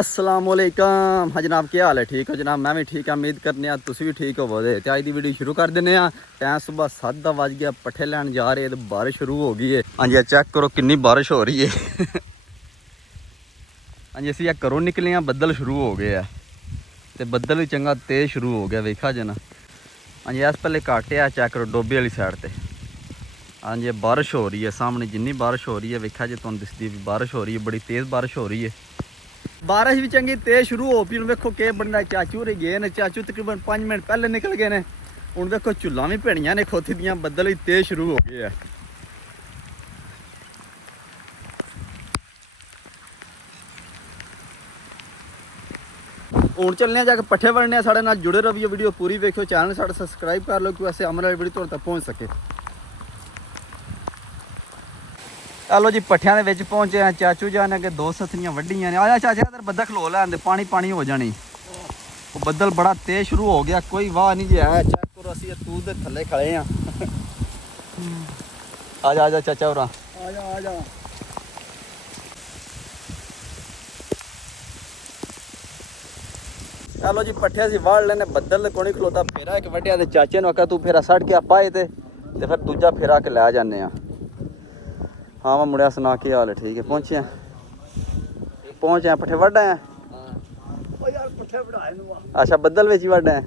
अस्सलामुअलैकुम। हाँ जनाब, क्या हाल है? ठीक हो जनाब? मैं भी ठीक है, उम्मीद करने तुम भी ठीक हो। तो अज की वीडियो शुरू कर दें। टाइम सुबह 7 बज गया, पट्ठे लैन जा रहे तो बारिश शुरू हो गई है। हाँ जी, चेक करो कितनी बारिश हो रही है। हाँ जी, असी घरों निकले हैं, बदल शुरू हो गए है तो बदल भी चंगा तेज शुरू हो गया, वेखा जना। हाँ जी, इस पहले घट है, चेक करो डोबे वाली साइड पर। हाँ जी, बारिश हो रही है सामने, जिन्नी बारिश हो रही है वेखा जी तुम दिसती बारिश हो रही है, बड़ी तेज़ बारिश हो रही है। बारिश भी चंगी तेज शुरू हो पी। वेखो के बनना, चाचू रे गए ने, चाचू तकरीबन 5 मिनट पहले निकल गए ने। हूँ देखो चुल्ला भी भेड़ियां ने खोती दियां, बदल भी तेज शुरू हो गए है। हूँ चलने जाके पट्ठे वड़ने, साढ़े नाल जुड़े रहिए, वीडियो पूरी वेखियो, चैनल साढ़ा सबसक्राइब कर लो कि वैसे अमल वाली वीडियो तुहाडे तक पहुँच सके। चलो जी, पट्ठियां दे विच पहुंचे हैं। चाचू जाने के 2 सथनियां वड्डियां ने। आया चाचा, इधर बद्दा खलो लैन दे, पानी पानी हो जानी। वो बदल बड़ा तेज शुरू हो गया, कोई वाह नहीं जी है। चेक करो, असी तू दे थल्ले खड़े हैं। आजा आजा चाचा होरा, आजा आजा। चलो जी, पट्ठे असी वाड़ लेने, बदल को नहीं खलोता। फेरा एक वड्डिया ते चाचे ने आखा तू फेरा सड़ के आप आए थे फिर दूजा फेरा के लै जाने। हाँ मैं मुड़िया, सुना की हाल है? ठीक है, पहुंचे पट्ठे वड्ड आए। अच्छा, बदल विच ही वड्ड आए।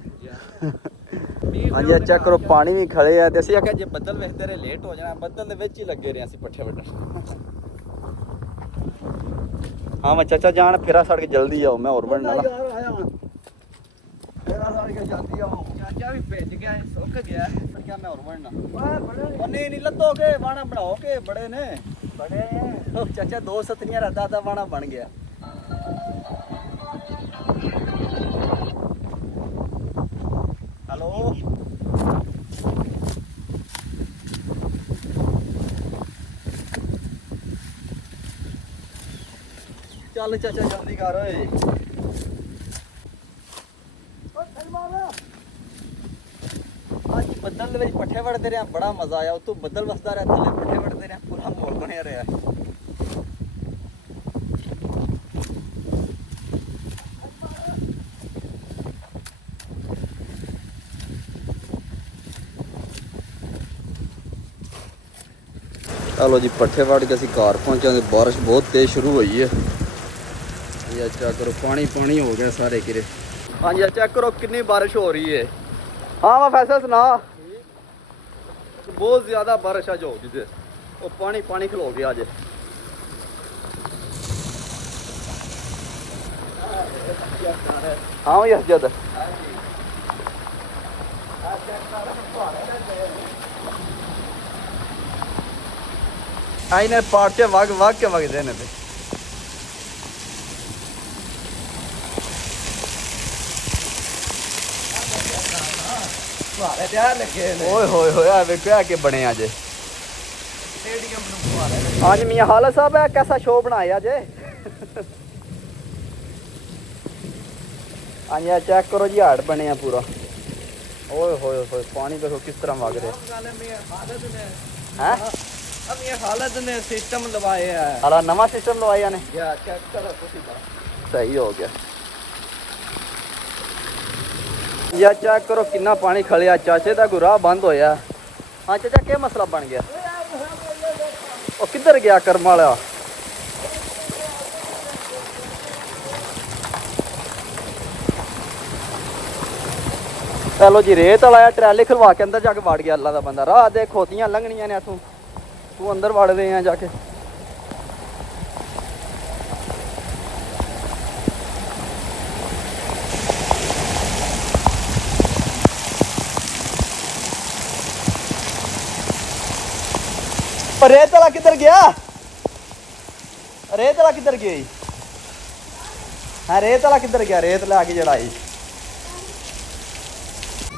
हाँ जी, चेक करो पानी भी खड़े है। असीं आख्या जे बदल वेखदे रहे लेट हो जाना, बदल दे विच ही लगे रहे असीं पट्ठे वड्डण। हाँ मैं चाचा जान फेरा सड़ के जल्दी आओ, मैं और बनना चाचा भी भेज गया, सुक गया, पर क्या मैं और बनना। नहीं नहीं लद्दो के वाणा बनाओ के बड़े ने बड़े। चाचा 2 सतनियां रद्दा दा वाणा बन गया। हेलो, चल चाचा जल्दी कर। आज बदल में पट्ठे वड़ते रहे, बड़ा मजा आया। उतो बदल वसदा रहा, थले पट्ठे वड़ते रहे, पूरा माहौल बनया रहा। चलो जी, पट्ठे वड़ के असीं घर पहुंचा तो बारिश बहुत तेज शुरू हुई है। ये चेक करो, पानी पानी हो गया सारे किरे। हाँ जी, चेक करो कितनी बारिश हो रही है। हाँ मैं फैसल सुना, बहुत ज़्यादा बारिश आज हो गई, वो पानी पानी खलो गया आज। हाँ यस जद आई ने पार्चे वग वग के वगदे ने पे। ओए होए होए, वेखो के बने अज। हाँ जी मियां हालत साहब, है कैसा शो बनाया जे। हाँ जी, चेक करो जी, हाड़ बने हैं पूरा। ओए होए होए, पानी देखो किस तरह वग रहे हैं। हालत ने सिस्टम लवाए है, हाला नवा सिस्टम लवाया ने। सही हो गया यार, चेक करो कितना पानी खड़िया। चाचे का कोई राह बंद होया। हाँ चाचा, क्या मसला बन गया? वो किधर गया कर्म वाला? चलो जी, रेत वाला ट्रैली खलवा के अंदर जाके वड़ गया। अल्लाह का बंदा, राह दे खोतियां लंघनियां ने इथों, तू अंदर वड़ रहे हैं जाके। रेत वाला किधर गया? रेत वाला किधर गया? हाँ रेत वाला किधर गया? रेत ला के जड़ाई।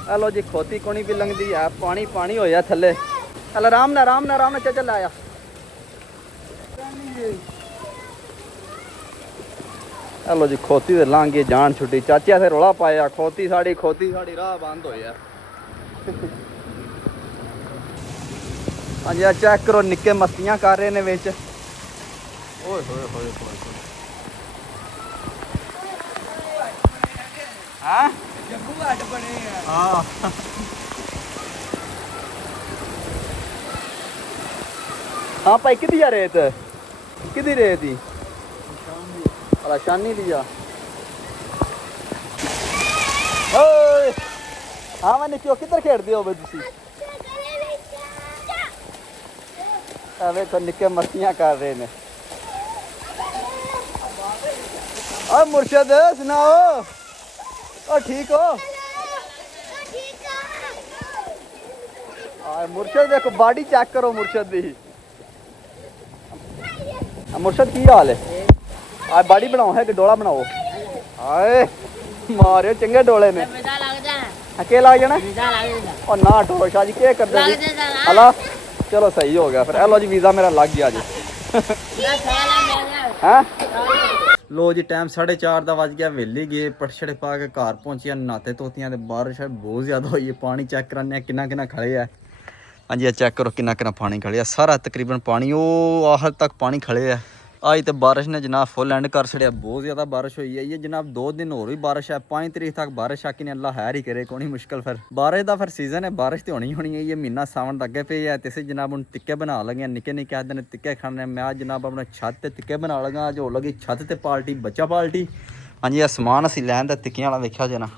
हेलो जी, खोती कोनी भी लंघदी है, पानी पानी होया थले। चल आराम ना आराम ना आराम ना चाचा लाया। हेलो जी, खोती तो लांघ के जान छुट्टी। चाचा से रौला पाया, खोती साड़ी राह बंद होया। हाँ जी, चेक करो निक्के मस्तियां कर रहे हैं विच। ओए होए होए होए, हाँ जम्मू घाट बने हैं। हाँ हाँ भाई कितनी जा रेत कितनी रेत ही अला शानी लिया ओए हाँ मैंने क्यों किधर खेड़ते हो तुसी ਵੇਖੋ ਨਿੱਕੇ ਮਸਤੀਆਂ ਕਰ ਰਹੇ ਨੇ ਓ ਮੁਰਸ਼ਦ ਸੁਣਾਓ ਓ ਠੀਕ ਹੋ ਆ ਮੁਰਸ਼ਦ ਦੇਖੋ ਬਾਡੀ ਚੈੱਕ ਕਰੋ ਮੁਰਸ਼ਦ ਦੀ ਮੁਰਸ਼ਦ ਕੀ ਹਾਲ ਹੈ ਆ ਬਾਡੀ ਬਣਾਓ ਹੈ ਕਿ ਡੋਲਾ ਬਣਾਓ ਆਏ ਮਾਰਿਓ ਚੰਗੇ ਡੋਲੇ ਨੇ ਅਕੇ ਲੱਗ ਜਾਣਾ ਉਹ ਨਾ ਟੋਰ ਸ਼ਾਹ ਜੀ ਕੀ ਕਰਦੇ ਜੀ ਹਲਾ चलो सही हो गया फिर लो जी वीज़ा मेरा लग गया जी हैं लो जी टाइम 4:30 ਦਾ ਵੱਜ ਗਿਆ ਵੇਲੇ ਗਏ ਪਟਛੜੇ ਪਾ ਕੇ ਘਰ ਪਹੁੰਚਿਆ ਨਾਤੇ ਤੋਤੀਆਂ ਤੇ ਬਾਰਿਸ਼ ਬਹੁਤ ਜ਼ਿਆਦਾ ਹੋਈ ਹੈ ਪਾਣੀ ਚੈੱਕ ਕਰਨੇ ਕਿੰਨਾ ਕਿੰਨਾ ਖੜੇ ਆ ਹਾਂਜੀ ਆ ਚੈੱਕ ਕਰੋ ਕਿੰਨਾ ਕਿੰਨਾ ਪਾਣੀ ਖੜਿਆ ਸਾਰਾ ਤਕਰੀਬਨ ਪਾਣੀ ਉਹ ਆਖਰ ਤੱਕ ਪਾਣੀ ਖੜੇ ਆ आज तो बारिश ने जनाब फुल एंड कर छड़िया बहुत ज़्यादा बारिश हुई है ये जनाब 2 दिन और भी बारिश है 5 तारीख तक बारिश आकी ने अल्लाह हैर ही करे कोई मुश्किल फिर बारिश का फिर सीजन है बारिश तो होनी है ये महीना सावन अगे पे है तो जनाब हम टिक्के बना लगे निके निके दिन टिक्के खाने मैं आज जनाब अपने छत से टिक्के बना लगा आज हो लगी छत से पार्टी बच्चा पार्टी हाँ जी समान असी लैन टिक्कियां वाला वेख्या जे ना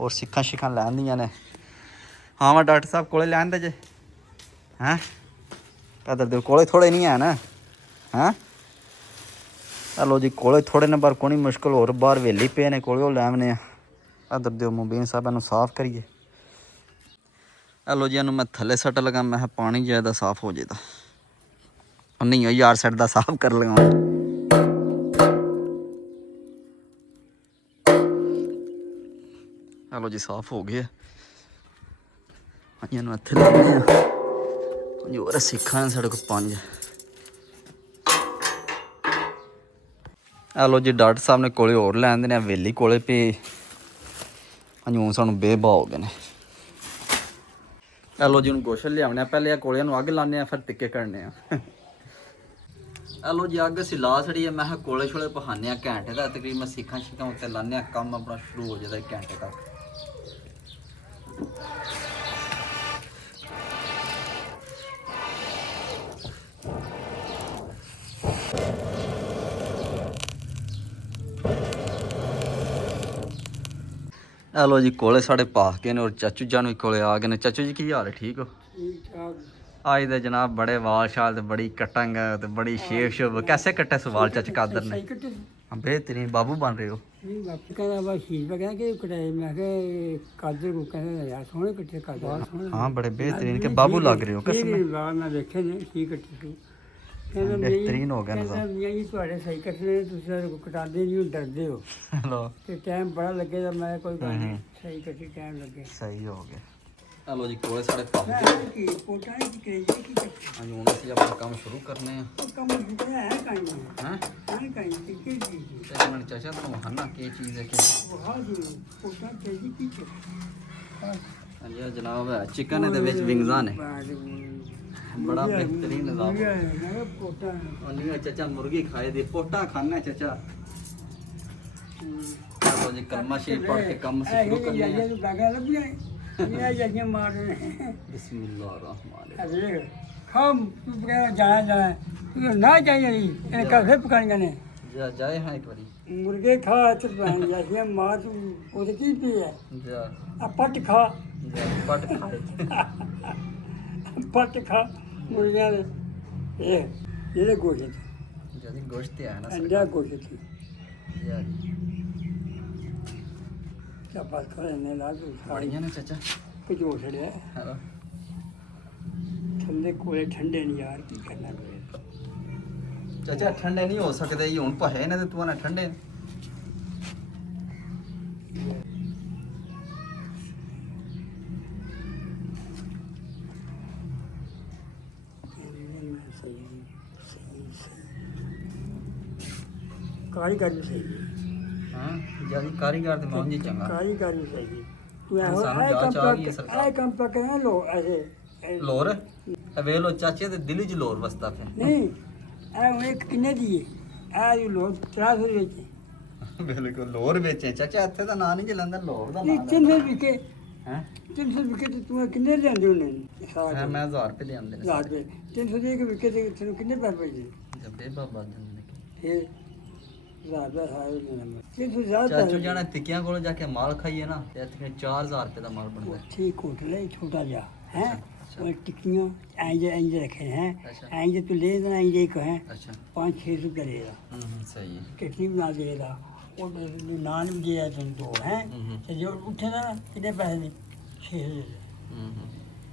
और सिक्खां शिखां लैन दियां ने हाँ मैं डॉक्टर साहब कोले लैन दे जे हैं पैदल दे कोले थोड़े नहीं है ना हैं चलो जी कोले थोड़े ने पर कोई मुश्किल और बाहर वेली पे ने कोले लैमने इधर दो मुबीन साहब इन्हू साफ करिए हेलो जी इन्हू मैं थले सट लगा मैं पानी ज़्यादा साफ हो जाता नहीं हो यार सट दा साफ कर लगा हेलो जी साफ हो गया हाँ जी इन्हू इत्थे लाने जी और सिक्खा साढ़े को 5 हेलो जी डॉक्टर साहब ने कोले और लैन देने वेली कोले पे हूँ सानू बेबा हो गए हेलो जी हूँ गोश्त लिया पहले कोलिया अग लाने फिर टिक्के करने हेलो जी अग असी ला छड़ी है मैं कोले शोले पखाने घंटे का तकरीबन सिक्खा शिखा उत्ते लाने कम अपना शुरू हो जाता 1 घंटे तक हेलो जी कोले साढ़े पा के ने और चाचू जान भी कोले आ गए ने चाचू जी की हाल है ठीक हो आज दे जनाब बड़े वाल शाल ते बड़ी कटंग ते बड़ी शेप शोप कैसे कटे सवाल चाचा कादर ने हाँ बेहतरीन बाबू बन रहे हो हाँ बड़े बेहतरीन के बाबू लग रहे हो कसम बेहतरीन हो गया सही कटने कटाते नहीं डरते हो हेलो टाइम बड़ा लगेगा मैं कोई सही कटी टाइम लगे सही हो गया हेलो जी कोले साढ़े पा हाँ जी हूँ असं अपना काम शुरू करने चाचा तुम खाना की चीज़ है हाँ जनाब है चिकन है विंग्सा ने बड़ा बेहतरीन चाचा मुर्गी खाए दी पोटा खाना चाचा चलो जी कलमा शरीफ पढ़ के कम से शुरू करने बिस्मिल्लाहिर्रहमानिर्रहीम हम जाना जाना ना चाहिए कैसे पकाएंगे ने जाए हाँ एक बारी मुर्गे खा जैसे मार उसे की पी है जा अब पट खा पट खाए पट खा मुर्गियां ये गोश्त जदी गोश्त है ना अंडा गोश्त यार क्या बात कर ने ला दो बढ़िया ने चाचा कुछ हो छड़े हेलो ठंडे कोले ठंडे नहीं यार की करना चाचा ठंडे नहीं हो सकते ये हुन पहे ने ते तू ना ठंडे कारीगर भी सही है हां जदी कारीगर ते मौन जी चंगा कारीगर भी सही है तू सानू जांच आ गई है सरकार ए काम पर करना लो ऐसे लोर वे लो चाचे ते दिल्ली च लोर वसता पे नहीं ए एक किन्ने दी है आ लो 300 रुपए ਬਿਲਕੁਲ ਲੋਰ ਵੇਚੇ ਚਾਚਾ ਇੱਥੇ ਦਾ ਨਾਂ ਨਹੀਂ ਜਲੰਧਰ ਲੋਰ ਦਾ ਇਹ ਨਾਂ 300 ਵਿਕੇ ਹੈ 300 ਵਿਕੇ ਤੇ ਤੂੰ ਕਿੰਨੇ ਲਿਆਂਦੇ ਉਹਨੇ ਸਾਰਾ ਮੈਂ 1000 ਰੁਪਏ ਦੇ ਆਂਦੇ ਨੇ ਲਾ ਦੇ 300 ਦੇ ਕੇ ਵਿਕੇ ਤੇ ਤੈਨੂੰ ਕਿੰਨੇ ਪੈਸੇ ਪਏ ਜੱਬੇ ਬਾਬਾ ਦਿੰਦੇ ਨੇ ਫਿਰ ਜ਼ਿਆਦਾ ਸਾਰੇ ਨੇ 300 ਜ਼ਿਆਦਾ ਚਾਚੂ ਜਾਣਾ ਟਿੱਕਿਆਂ ਕੋਲ ਜਾ ਕੇ ਮਾਲ ਖਾਈਏ ਨਾ ਤੇ ਇੱਥੇ 4000 ਰੁਪਏ ਦਾ ਮਾਲ ਬਣਦਾ ਹੈ। ਠੀਕ ਹੋਟਲ ਹੈ ਛੋਟਾ ਜਿਹਾ ਹੈ ਅੱਛਾ। और टिक्कियाँ इंज रखे हैं अच्छा। इंज तो ले देना इंज एक है ਅੱਛਾ 500-6 रुपये लेगा ਸਹੀ ਹੈ टिक्की बना देगा और नान भी दिया तुम दो हैं तो जो उठे ना कितने पैसे ने 600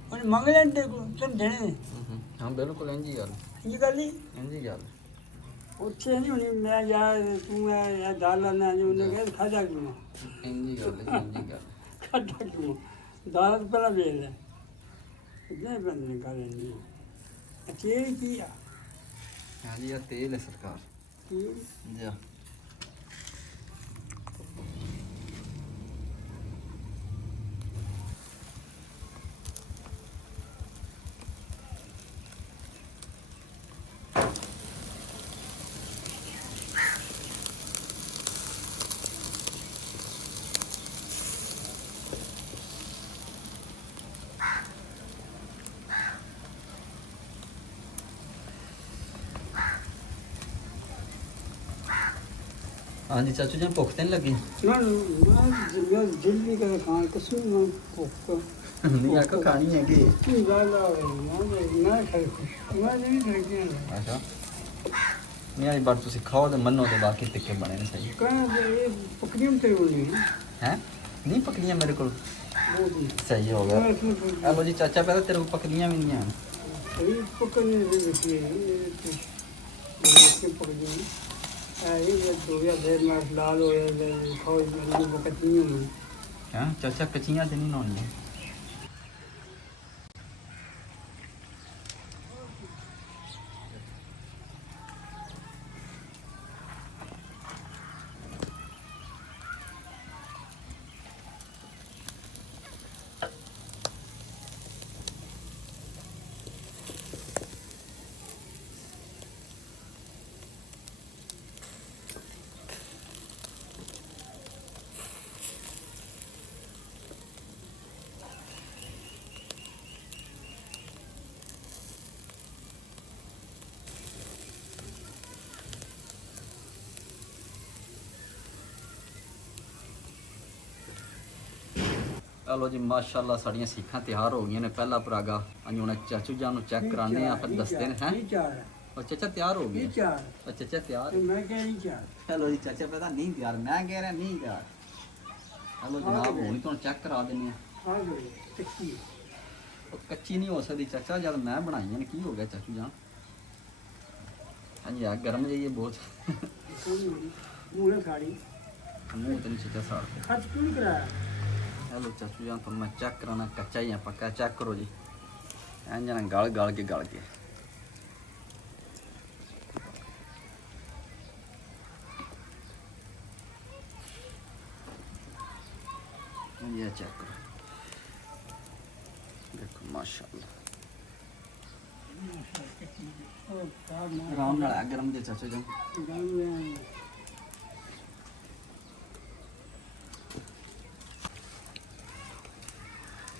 और मंग लें तेरे को तुम देने ਹਾਂ ਬਿਲਕੁਲ ਇੰਜ ਹੀ ਗੱਲ ये गल नहीं ਇੰਜ ਹੀ ਗੱਲ ਉੱਥੇ ਨਹੀਂ ਹੋਣੀ ਮੈਂ ਯਾਰ ਤੂੰ ਯਾਰ ਦਾਲ ਲੈਣਾ ਜੋ ਉਹਨੇ ਕਿਹਾ ਖਾਦਾ ਕਿਉਂ ਇੰਜ ਹੀ ਗੱਲ ਹੈ ਇੰਜ ਹੀ ਗੱਲ ਖਾਦਾ ਕਿਉਂ ਦਾਲ ਤਾਂ ਪਹਿਲਾਂ ਵੇਚ ਲੈ ਕਿੰਨੇ ਬੰਦੇ ਨੇ ਖਾ ਲੈਂਦੀ ਅੱਛੇ ਕੀ ਆ ਹਾਂਜੀ ਇਹ ਤੇਲ ਹੈ ਸਰਕਾਰ ਕੀ ਜੀ ਹਾਂਜੀ ਚਾਚੂ ਜੀ ਭੁੱਖ ਤੇ ਨਹੀਂ ਲੱਗੀ ਮੈਂ ਦਿਲ ਵੀ ਕਰ ਖਾਣ ਕਸੂ ਨਾ ਭੁੱਖ ਨਹੀਂ ਆਖੋ ਖਾਣੀ ਹੈਗੀ ਕੀ ਗੱਲ ਆ ਮੈਂ ਖਾਈ ਮੈਂ ਨਹੀਂ ਖਾਈ ਅੱਛਾ ਨਹੀਂ ਆਈ ਬਾਰ ਤੁਸੀਂ ਖਾਓ ਤੇ ਮੰਨੋ ਤੇ ਬਾਕੀ ਟਿੱਕੇ ਬਣੇ ਨੇ ਸਹੀ ਕਹਿੰਦਾ ਇਹ ਪਕੜੀਆਂ ਤੇ ਹੋਣੀ ਹੈ ਨਹੀਂ ਪਕੜੀਆਂ ਮੇਰੇ ਕੋਲ ਬਹੁਤ ਸਹੀ ਹੋ ਗਿਆ ਇਹ ਹਲੋ ਜੀ ਚਾਚਾ ਪਹਿਲਾਂ ਤੇਰੇ ਕੋਲ ਪਕੜੀਆਂ ਵੀ ਨਹੀਂ ਹਨ ਪਕੜਨੇ ਦੇ ਵਿੱਚ ਇਹ ਤੇ ਪਕੜੀਆਂ ਇਹ ਦੋ ਜਾਂ ਦੇਰ ਮਾਰ ਲਾਲ ਹੋਏ ਖਾਓ ਇਹ ਬਕਤੀਆਂ ਨੂੰ ਹਾਂ ਚਾਚਾ ਕੱਚੀਆਂ ਤੇ ਨਹੀਂ ਲਾਉਣੀਆਂ ਚਲੋ ਜੀ ਮਾਸ਼ਾਅੱਲਾ ਸਾਡੀਆਂ ਸੀਖਾਂ ਤਿਆਰ ਹੋ ਗਈਆਂ ਨੇ ਪਹਿਲਾ ਪਰਾਗਾ ਅਸੀਂ ਹੁਣ ਚਾਚੂ ਜਾਨ ਨੂੰ ਚੈੱਕ ਕਰਾਣੇ ਆ ਫਿਰ ਦੱਸਦੇ ਨੇ ਹੈ ਇਹ ਚਾਰ ਉਹ ਚਾਚਾ ਤਿਆਰ ਹੋ ਇਹ ਗਏ ਚਾਰ ਉਹ ਚਾਚਾ ਤਿਆਰ ਤੇ ਮੈਂ ਕਹਿ ਰਹੀ ਚਾਰ ਚਲੋ ਜੀ ਚਾਚਾ ਪਤਾ ਨਹੀਂ ਤਿਆਰ ਮੈਂ ਕਹਿ ਰਿਹਾ ਨਹੀਂ ਤਿਆਰ ਚਲੋ ਜਨਾਬ ਹੁਣ ਤੁਹਾਨੂੰ ਚੈੱਕ ਕਰਾ ਦਿੰਦੇ ਆ ਆ ਗਈ ਕੱਚੀ ਉਹ ਕੱਚੀ ਨਹੀਂ ਹੋ ਸਕਦੀ ਚਾਚਾ ਜਦ ਮੈਂ ਬਣਾਈਆਂ ਨੇ ਕੀ ਹੋ ਗਿਆ ਚਾਚੂ ਜਾਨ ਹਾਂਜੀ ਆ ਗਰਮ ਜਾਈਏ ਬਹੁਤ ਮੂਲੇ ਖਾੜੀ ਮੂੰਹ ਤੇ ਨਹੀਂ ਚਾਚਾ ਸਾੜ ਕੇ ਖੱਚ ਕਿਉਂ ਨਹੀਂ ਕਰਾਇਆ ਹੈਲੋ ਚਾਚੂ ਜਾਨ ਤੁਹਾਨੂੰ ਮੈਂ ਚੈੱਕ ਕਰਾਉਣਾ ਕੱਚਾ ਹੀ ਆ ਪੱਕਾ ਚੈੱਕ ਕਰੋ ਜੀ ਐਂ ਜਣਾ ਗਲ ਗਲ ਕੇ ये चेक करो देखो माशाल्लाह आराम नाल आ गरम जे चाचू जी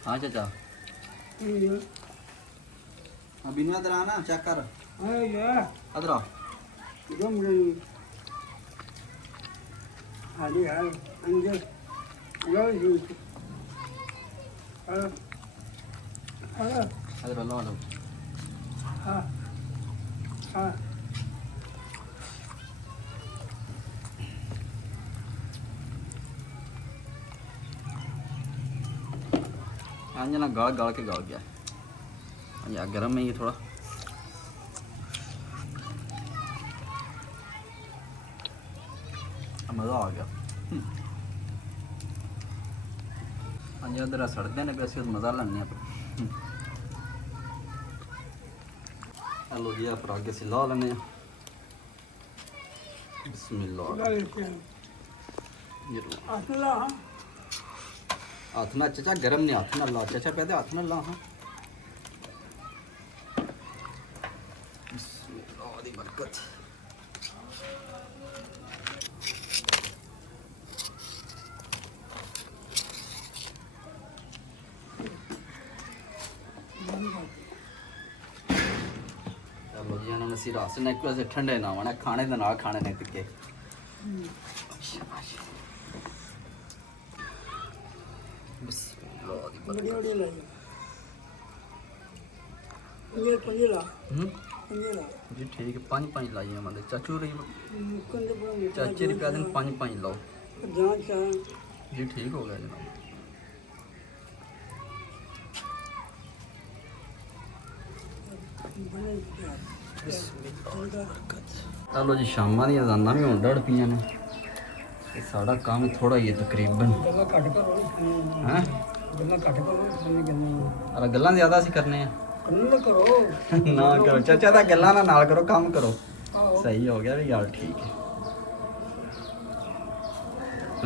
हाँ चाचा अभी ना इधर आना चेक कर इधर आ अंदर इधर लो लो हाँ हाँ अंजना गाल गाल के गाल गया या गरम है ये थोड़ा मज़ा आ गया हाँ जी इधर सड़ते ने वैसे मज़ा लेने हेलो जी आप आगे से ला लेने बिस्मिल्लाह हाथ ना चाचा गरम ने हाथ ना ला चाचा पहले हाथ ना ला हाँ बिस्मिल्लाह दी बरकत ਅਸੀਂ ਰਸ ਨੇ ਇੱਕ ਵੈਸੇ ਠੰਡੇ ਨਾ ਹੋਣਾ ਖਾਣੇ ਦੇ ਨਾਲ ਖਾਣੇ ਨੇ ਟਿੱਕੇ बड़ी बड़ी लाई पंजे ला पंजे ला जी ठीक है 5 लाइए मतलब चाचू रही कंदे पर चाची रुपया दिन 5 लाओ जान चाह जी ठीक हो गया जनाब चलो जी शाम दी अजाना भी होने डड़ पियां ने साड़ा काम थोड़ा ही है तकरीबन गल्ला घट करो हैं गल्ला घट करो सुन के अरे गल्लां ज्यादा ਅਸੀਂ ਕਰਨੇ ਆ करो करो ਨਾ ਕਰੋ ਚਾਚਾ ਦਾ ਗੱਲਾਂ ਨਾਲ ਕਰੋ ਕੰਮ ਕਰੋ आओ ਸਹੀ ਹੋ ਗਿਆ ਵੀ ਗੱਲ ਠੀਕ ਹੈ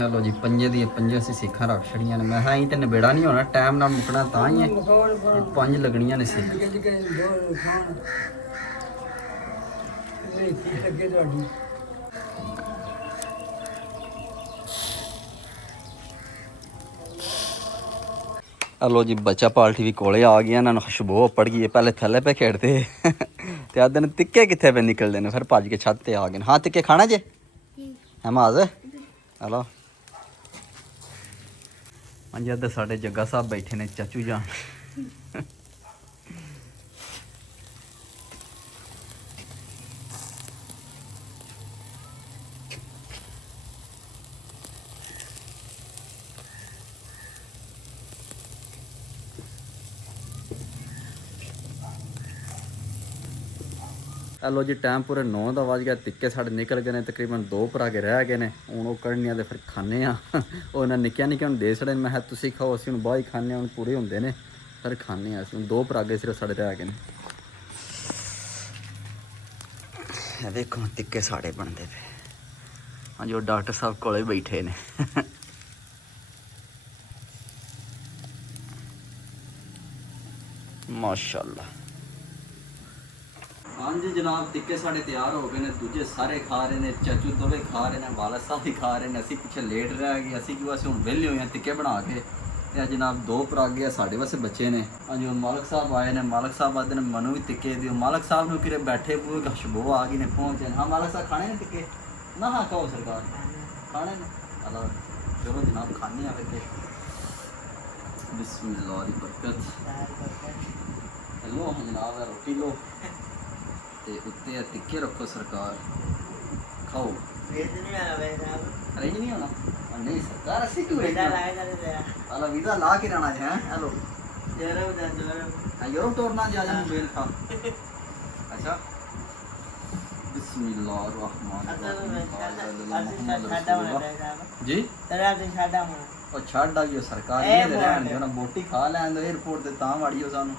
ਲਓ ਜੀ ਪੰਜੇ ਦੀ ਪੰਜੇ ਅਸੀਂ ਸਿੱਖਾਂ ਰੱਖ ਛੜੀਆਂ ਨੇ ਮੈਂ ਹਾਂ ਹੀ ਤੇ ਨਿਬੇੜਾ ਨਹੀਂ ਹੋਣਾ ਟਾਈਮ ਨਾਲ ਮੁੱਕਣਾ ਤਾਂ ਹੀ ਹੈ मकान पर ਪੰਜ ਲੱਗਣੀਆਂ ਨੇ ਸਿੱਖ के दो खान ये की लगे ਤੁਹਾਡੀ ਲੋ ਜੀ ਬੱਚਾ ਪਾਲਟੀ ਵੀ ਕੋਲੇ ਆ ਗਿਆ ਇਹਨਾਂ ਨੂੰ ਖੁਸ਼ਬੂ ਪੜ ਗਈ ਹੈ ਪਹਿਲੇ ਥੱਲੇ ਪੇ ਖੇਡਦੇ ਤੇ ਆਦੇ ਨੇ ਤਿੱਕੇ ਕਿੱਥੇ ਪੇ ਨਿਕਲਦੇ ਨੇ ਫਿਰ ਭੱਜ ਕੇ ਛੱਤ ਤੇ ਆ ਗਏ ਹਾਂ ਤਿੱਕੇ ਖਾਣਾ ਜੇ ਹਮਾਜ਼ ਹਲੋ ਹਾਂਜੀ ਅੱਧੇ ਸਾਡੇ ਜੱਗਾ ਸਾਹਿਬ ਬੈਠੇ ਨੇ ਚਾਚੂ ਜਾਨ ਲੋ ਜੀ ਟਾਈਮ ਪੂਰੇ 9 ਦਾ ਵੱਜ ਗਿਆ ਤਿੱਕੇ ਸਾਡੇ ਨਿਕਲ ਗਏ ਨੇ ਤਕਰੀਬਨ 2 ਭਰਾ ਕੇ ਰਹਿ ਗਏ ਨੇ ਹੁਣ ਉਹ ਕੱਢਣੀਆਂ ਤੇ ਫਿਰ ਖਾਣੇ ਆ ਉਹ ਇਹਨਾਂ ਨਿੱਕਿਆ ਨਿੱਕਿਆ ਨੂੰ ਦੇ ਛੜੇ ਮੈਂ ਕਿਹਾ ਤੁਸੀਂ ਖਾਓ ਅਸੀਂ ਹੁਣ ਬਾਅਦ ਹੀ ਖਾਣੇ ਹੁਣ ਪੂਰੇ ਹੁੰਦੇ ਨੇ ਫਿਰ ਖਾਣੇ ਆ ਅਸੀਂ ਹੁਣ 2 ਭਰਾ ਗਏ ਸਿਰਫ ਸਾਡੇ ਰਹਿ ਗਏ ਨੇ ਇਹ ਦੇਖੋ ਤਿੱਕੇ ਸਾਡੇ ਬਣਦੇ ਪਏ ਹਾਂਜੀ ਉਹ ਡਾਕਟਰ ਸਾਹਿਬ ਕੋਲੇ ਬੈਠੇ ਨੇ ਮਾਸ਼ਾਅੱਲਾ ਹਾਂਜੀ ਜਨਾਬ ਟਿੱਕੇ ਸਾਡੇ ਤਿਆਰ ਹੋ ਗਏ ਨੇ ਦੂਜੇ ਸਾਰੇ ਖਾ ਰਹੇ ਨੇ ਚਾਚੂ ਦੋਵੇਂ ਖਾ ਰਹੇ ਨੇ ਵਾਲਾ ਸਾਹਿਬ ਵੀ ਖਾ ਰਹੇ ਨੇ ਅਸੀਂ ਪਿੱਛੇ ਲੇਟ ਰਹਿ ਗਏ ਅਸੀਂ ਕਿਉਂ ਅਸੀਂ ਹੁਣ ਵਿਹਲੇ ਹੋਏ ਹਾਂ ਟਿੱਕੇ ਬਣਾ ਕੇ ਤੇ ਜਨਾਬ 2 ਪਰਾਗੇ ਗਿਆ ਸਾਡੇ ਵਾਸਤੇ ਬੱਚੇ ਨੇ ਹਾਂਜੀ ਹੁਣ ਮਾਲਕ ਸਾਹਿਬ ਆਏ ਨੇ ਮਾਲਕ ਸਾਹਿਬ ਆਦੇ ਨੇ ਮਨੂੰ ਵੀ ਟਿੱਕੇ ਦਿਓ ਮਾਲਕ ਸਾਹਿਬ ਨੂੰ ਕਿਰੇ ਬੈਠੇ ਪੂਰੇ ਖੁਸ਼ਬੂ ਆ ਗਈ ਨੇ ਪਹੁੰਚੇ ਹਾਂ ਮਾਲਕ ਸਾਹਿਬ ਖਾਣੇ ਨੇ ਟਿੱਕੇ ਨਾ ਹਾਂ ਕਹੋ ਸਰਕਾਰ ਖਾਣੇ ਨੇ ਅਲਾ ਚਲੋ ਜਨਾਬ ਖਾਣੇ ਆ ਕੇ ਬਿਸਮਿਲ੍ਲਾਹ ਦੀ ਬਰਕਤ ਲੋ ਜਨਾਬ ਰੋਟੀ ਲੋ ਤੇ ਉੱਤੇ ਆ ਟਿੱਕੇ ਰੱਖੋ ਸਰਕਾਰ ਖਾਓ ਰੇਂਜ ਨਹੀਂ ਹੋਣਾ ਨਹੀਂ ਸਰਕਾਰ ਅਸੀਂ ਕਿਉਂ ਵੀਜ਼ਾ ਲਾਇਆ ਵੀਜ਼ਾ ਲਾ ਕੇ ਰਹਿਣਾ ਹੈ ਹੈਲੋ ਯੂਰਪ ਤੋੜਨਾ ਜਾ ਜਾ ਮੋਬਾਈਲ ਖਾ ਅੱਛਾ ਬਿਸਮਿਲ੍ਲਾਹ ਰਹਿਮਾਨ ਜੀ ਉਹ ਛੱਡ ਆ ਗਿਆ ਸਰਕਾਰ ਇਹ ਰਹਿਣ ਦਿਓ ਨਾ ਬੋਟੀ ਖਾ ਲੈਣ ਦੋ 에어ਪੋਰਟ ਤੇ ਤਾਂ ਵਾੜੀਓ ਸਾਨੂੰ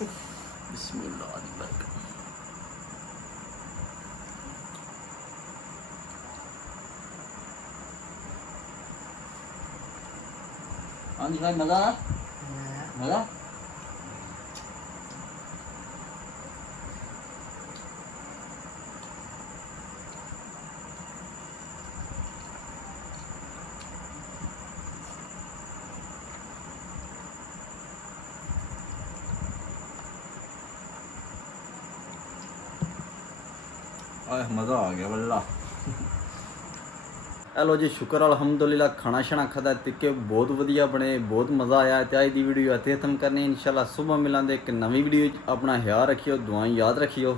ਬਿਸਮਿਲ੍ਲਾਹ ਦੀ ਬਰਕਤ हाँ जी भाई मज़ा मज़ा मज़ा आ गया वल्ला ਹੈਲੋ ਜੀ ਸ਼ੁਕਰ ਅਲਹਮਦੁਲਿਲਾ ਖਾਣਾ ਸ਼ਣਾ ਖਾਦਾ ਟਿੱਕੇ ਬਹੁਤ ਵਧੀਆ ਬਣੇ ਬਹੁਤ ਮਜ਼ਾ ਆਇਆ ਤੇ ਅੱਜ ਦੀ ਵੀਡੀਓ ਇੱਥੇ ਖਤਮ ਕਰਨੀ ਇਨਸ਼ਾਅੱਲਾ ਸਵੇਰ ਮਿਲਾਂਗੇ ਇੱਕ ਨਵੀਂ ਵੀਡੀਓ ਆਪਣਾ ਖਿਆਲ ਰੱਖਿਓ ਦੁਆਵਾਂ ਯਾਦ ਰੱਖਿਓ